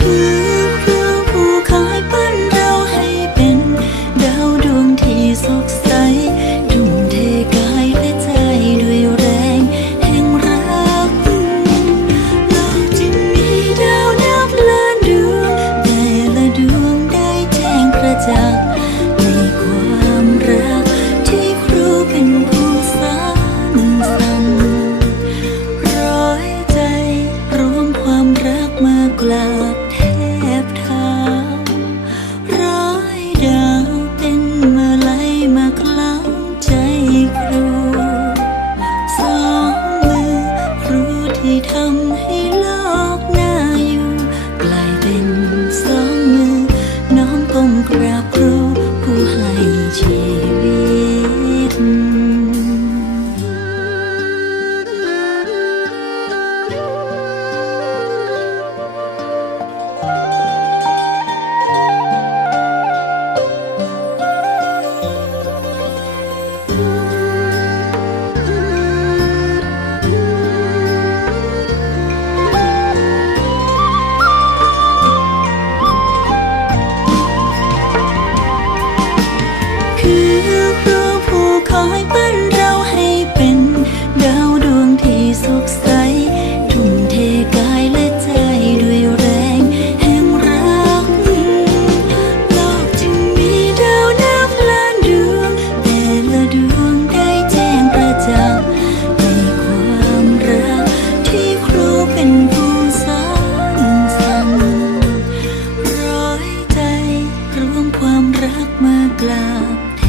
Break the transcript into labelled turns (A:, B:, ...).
A: คือครูผู้คอยปั้นเราให้เป็นดาวดวงที่สดใสทุ่มเทกายและใจด้วยแรงแห่งรักโลกจึงมีดาวนับล้านดวงแต่ละดวงได้แจ้งประจักษ์ในความรักที่ครูเป็นผู้สร้านสั่นร้อยใจรวมความรักมากราบแทบ up.